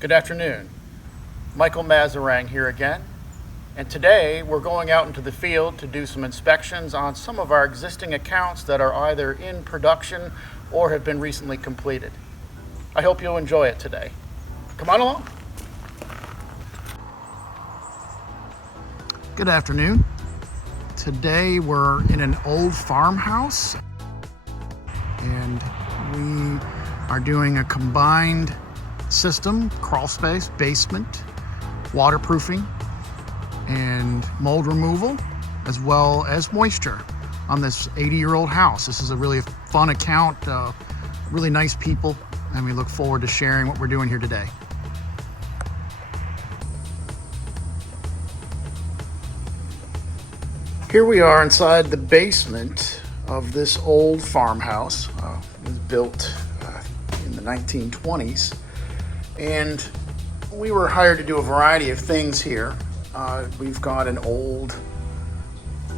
Good afternoon. Michael Massarang here again, and today we're going out into the field to do some inspections on some of our existing accounts that are either in production or have been recently completed. I hope you'll enjoy it today. Come on along. Good afternoon. Today we're in an old farmhouse and we are doing a combined system, crawlspace, basement, waterproofing, and mold removal, as well as moisture on this 80-year-old house. This is a really fun account, really nice people, and we look forward to sharing what we're doing here today. Here we are inside the basement of this old farmhouse. It was built in the 1920s, and we were hired to do a variety of things here. We've got an old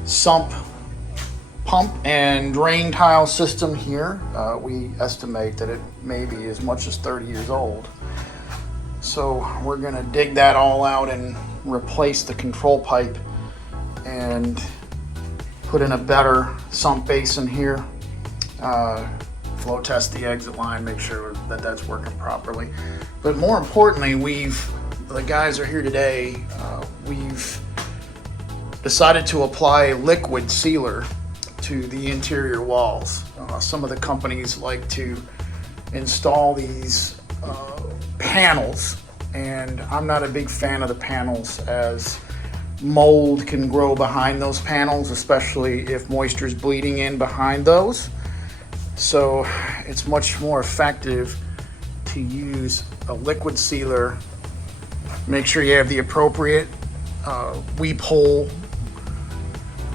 sump pump and drain tile system here. We estimate that it may be as much as 30 years old. So we're gonna dig that all out and replace the control pipe and put in a better sump basin here. Flow test the exit line, make sure that that's working properly. But more importantly, the guys are here today, we've decided to apply liquid sealer to the interior walls. Some of the companies like to install these panels, and I'm not a big fan of the panels, as mold can grow behind those panels, especially if moisture is bleeding in behind those. So it's much more effective to use a liquid sealer. Make sure you have the appropriate weep hole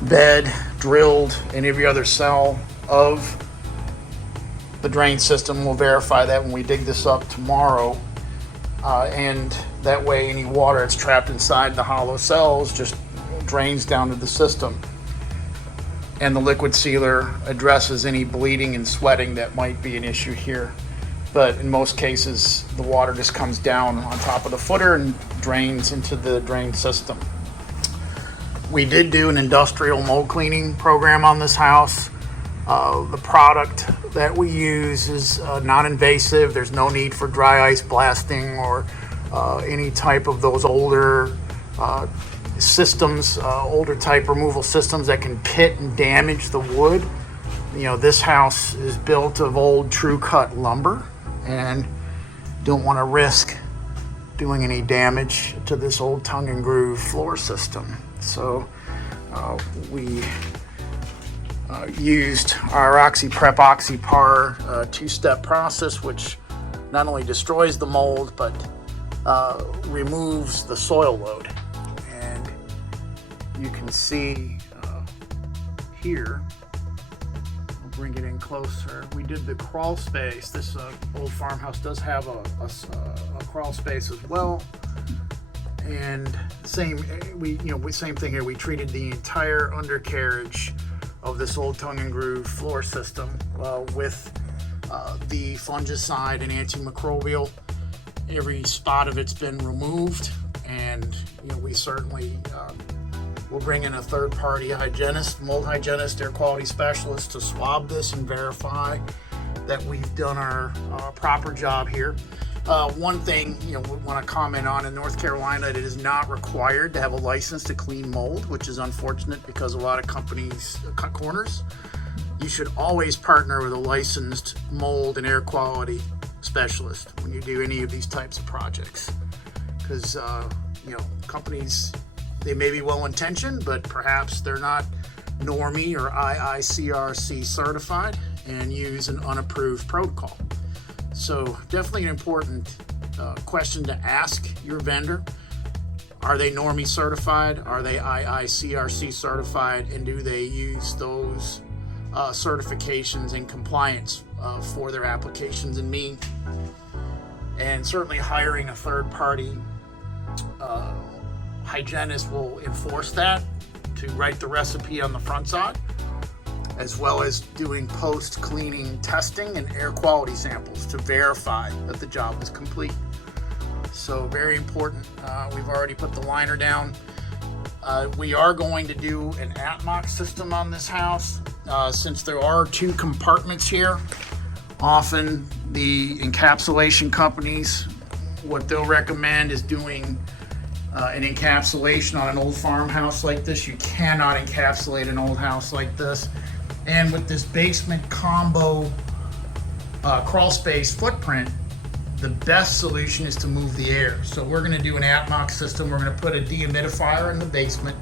bed drilled in every other cell of the drain system. We'll verify that when we dig this up tomorrow, and that way any water that's trapped inside the hollow cells just drains down to the system. And the liquid sealer addresses any bleeding and sweating that might be an issue here. But in most cases, the water just comes down on top of the footer and drains into the drain system. We did do an industrial mold cleaning program on this house. The product that we use is non-invasive. There's no need for dry ice blasting or any type of those older systems, older type removal systems that can pit and damage the wood. You know, this house is built of old true cut lumber and don't want to risk doing any damage to this old tongue and groove floor system. So we used our Roxy Prep Oxypar two-step process, which not only destroys the mold but removes the soil load. And you can see here, I'll bring it in closer, we did the crawl space. This old farmhouse does have a crawl space as well. And same thing here. We treated the entire undercarriage of this old tongue and groove floor system with the fungicide and antimicrobial. Every spot of it's been removed, and we certainly will bring in a third-party hygienist, mold hygienist, air quality specialist to swab this and verify that we've done our proper job here. One thing we want to comment on, in North Carolina, it is not required to have a license to clean mold, which is unfortunate because a lot of companies cut corners. You should always partner with a licensed mold and air quality specialist when you do any of these types of projects, because companies, they may be well-intentioned, but perhaps they're not NORMI or IICRC certified and use an unapproved protocol. So definitely an important question to ask your vendor. Are they NORMI certified? Are they IICRC certified? And do they use those certifications and compliance for their applications and means? And certainly hiring a third-party hygienist will enforce that, to write the recipe on the front side, as well as doing post-cleaning testing and air quality samples to verify that the job is complete. so very important. We've already put the liner down. We are going to do an Atmos system on this house. Since there are 2 compartments here, often the encapsulation companies, what they'll recommend is doing an encapsulation on an old farmhouse like this. You cannot encapsulate an old house like this. And with this basement combo Crawlspace footprint, the best solution is to move the air. So we're going to do an Atmos system. We're going to put a dehumidifier in the basement,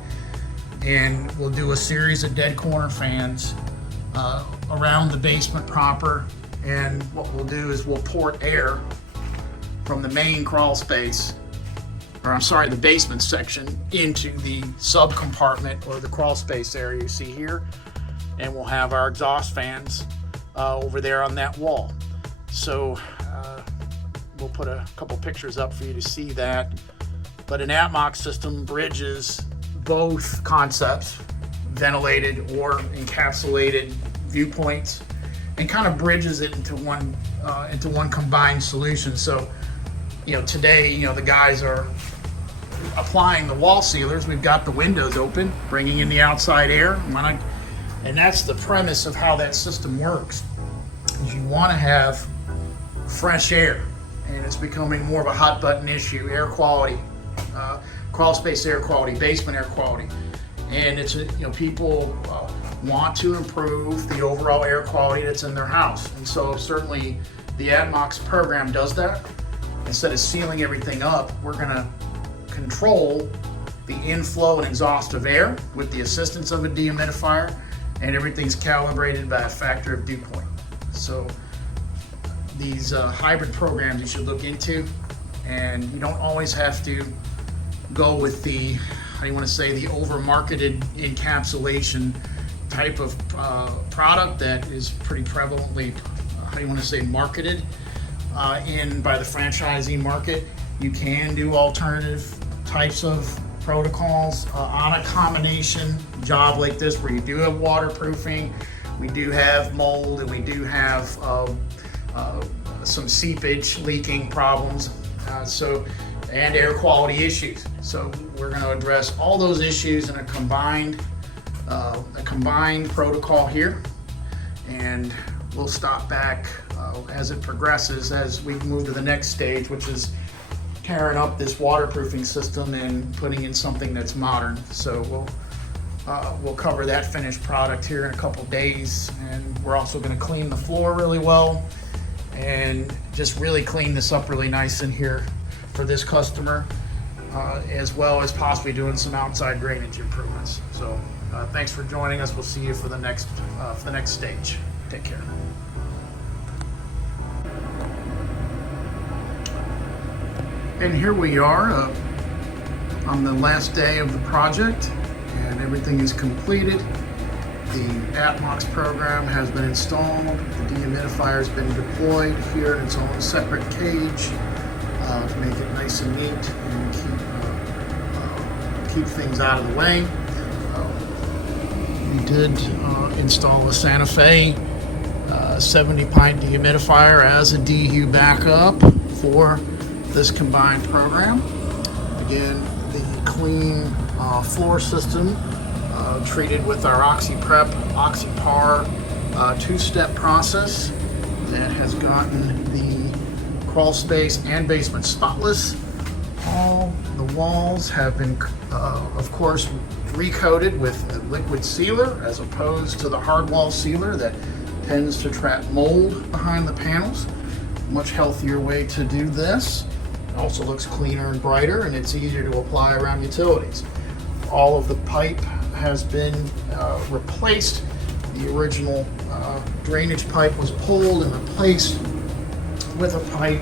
and we'll do a series of dead corner fans around the basement proper. And what we'll do is we'll port air from the main crawl space, or I'm sorry, the basement section, into the sub compartment or the crawl space area you see here. And we'll have our exhaust fans over there on that wall. So we'll put a couple pictures up for you to see that. But an Atmos system bridges both concepts, ventilated or encapsulated viewpoints, and kind of bridges it into one combined solution. So, today, the guys are applying the wall sealers. We've got the windows open, bringing in the outside air. And that's the premise of how that system works, is you want to have fresh air. And it's becoming more of a hot button issue, air quality, crawl space air quality, basement air quality. And it's, people want to improve the overall air quality that's in their house. And so certainly the Atmos program does that. Instead of sealing everything up, we're gonna control the inflow and exhaust of air with the assistance of a dehumidifier, and everything's calibrated by a factor of dew point. So these hybrid programs you should look into, and you don't always have to go with the, the over-marketed encapsulation type of product that is pretty prevalently, marketed by the franchisee market. You can do alternative types of protocols on a combination job like this, where you do have waterproofing, we do have mold, and we do have some seepage leaking problems, and air quality issues. So we're going to address all those issues in a combined protocol here, and we'll stop back as it progresses, as we move to the next stage, which is tearing up this waterproofing system and putting in something that's modern. So we'll cover that finished product here in a couple days, and we're also going to clean the floor really well and just really clean this up really nice in here for this customer, as well as possibly doing some outside drainage improvements. So thanks for joining us. We'll see you for the next stage. Take care. And here we are on the last day of the project, and everything is completed. The Atmos program has been installed. The dehumidifier has been deployed here in its own separate cage to make it nice and neat and keep things out of the way. We did install a Santa Fe 70-pint dehumidifier as a dehu backup for this combined program. Again, the clean floor system treated with our Roxy Prep Oxypar 2-step process that has gotten the crawl space and basement spotless. All the walls have been, of course, recoated with a liquid sealer as opposed to the hard wall sealer that tends to trap mold behind the panels. Much healthier way to do this. It also looks cleaner and brighter, and it's easier to apply around utilities. All of the pipe has been replaced. The original drainage pipe was pulled and replaced with a pipe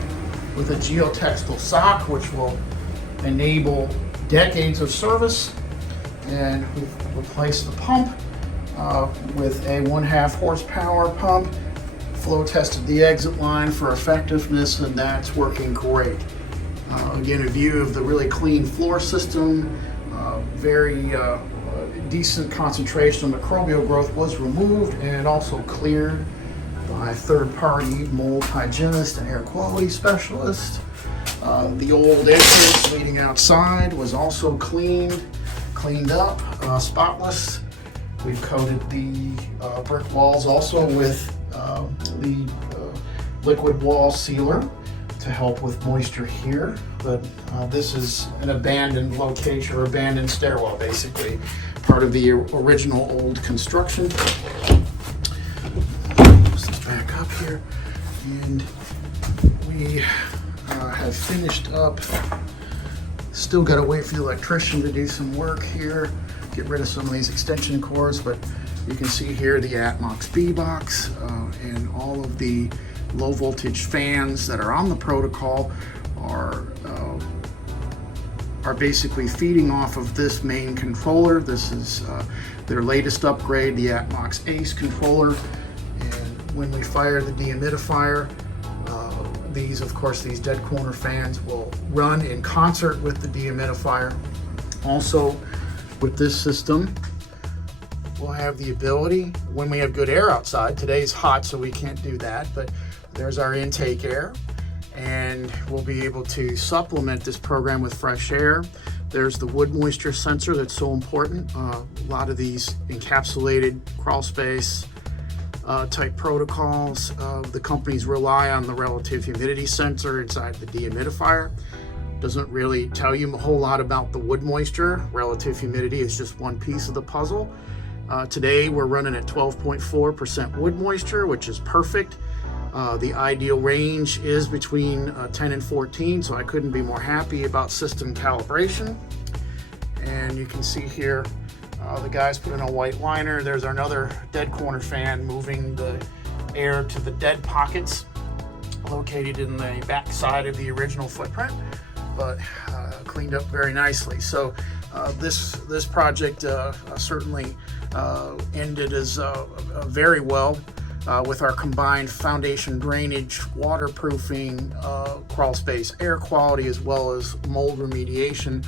with a geotextile sock, which will enable decades of service. And we've replaced the pump with a 1/2 horsepower pump. Flow tested the exit line for effectiveness, and that's working great. Again, a view of the really clean floor system. Very decent concentration of microbial growth was removed and also cleared by third-party mold hygienist and air quality specialist. The old entrance leading outside was also cleaned up, spotless. We've coated the brick walls also with the liquid wall sealer to help with moisture here. But this is an abandoned location, or abandoned stairwell, basically, part of the original old construction. Let's back up here, and we have finished up. Still got to wait for the electrician to do some work here, get rid of some of these extension cords, but you can see here the Atmos B box and all of the low voltage fans that are on the protocol are basically feeding off of this main controller. This is their latest upgrade, the Atmos Ace controller. And when we fire the dehumidifier, these dead corner fans will run in concert with the dehumidifier. Also, with this system, we'll have the ability, when we have good air outside, today's hot so we can't do that, but there's our intake air, and we'll be able to supplement this program with fresh air. There's the wood moisture sensor that's so important. A lot of these encapsulated Crawlspace type protocols, the companies rely on the relative humidity sensor inside the dehumidifier. Doesn't really tell you a whole lot about the wood moisture. Relative humidity is just one piece of the puzzle. Today we're running at 12.4% wood moisture, which is perfect. The ideal range is between 10 and 14, so I couldn't be more happy about system calibration. And you can see here, the guys put in a white liner. There's another dead corner fan moving the air to the dead pockets located in the back side of the original footprint, but cleaned up very nicely. So this project certainly ended as very well with our combined foundation drainage, waterproofing, crawl space, air quality, as well as mold remediation.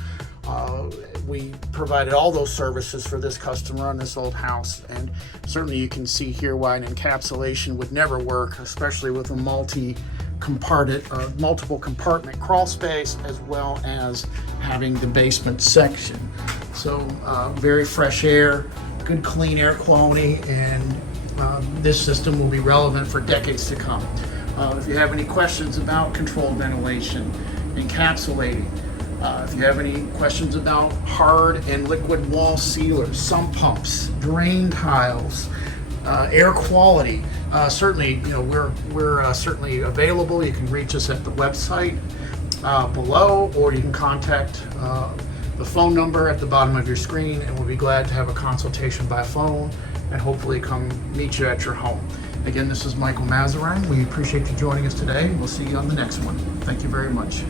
We provided all those services for this customer on this old house, and certainly you can see here why an encapsulation would never work, especially with a multiple compartment crawl space, as well as having the basement section. So very fresh air, good clean air quality, and this system will be relevant for decades to come. If you have any questions about controlled ventilation, encapsulating, if you have any questions about hard and liquid wall sealers, sump pumps, drain tiles, air quality, certainly, we're certainly available. You can reach us at the website below, or you can contact the phone number at the bottom of your screen, and we'll be glad to have a consultation by phone and hopefully come meet you at your home. Again, this is Michael Massarang. We appreciate you joining us today. We'll see you on the next one. Thank you very much.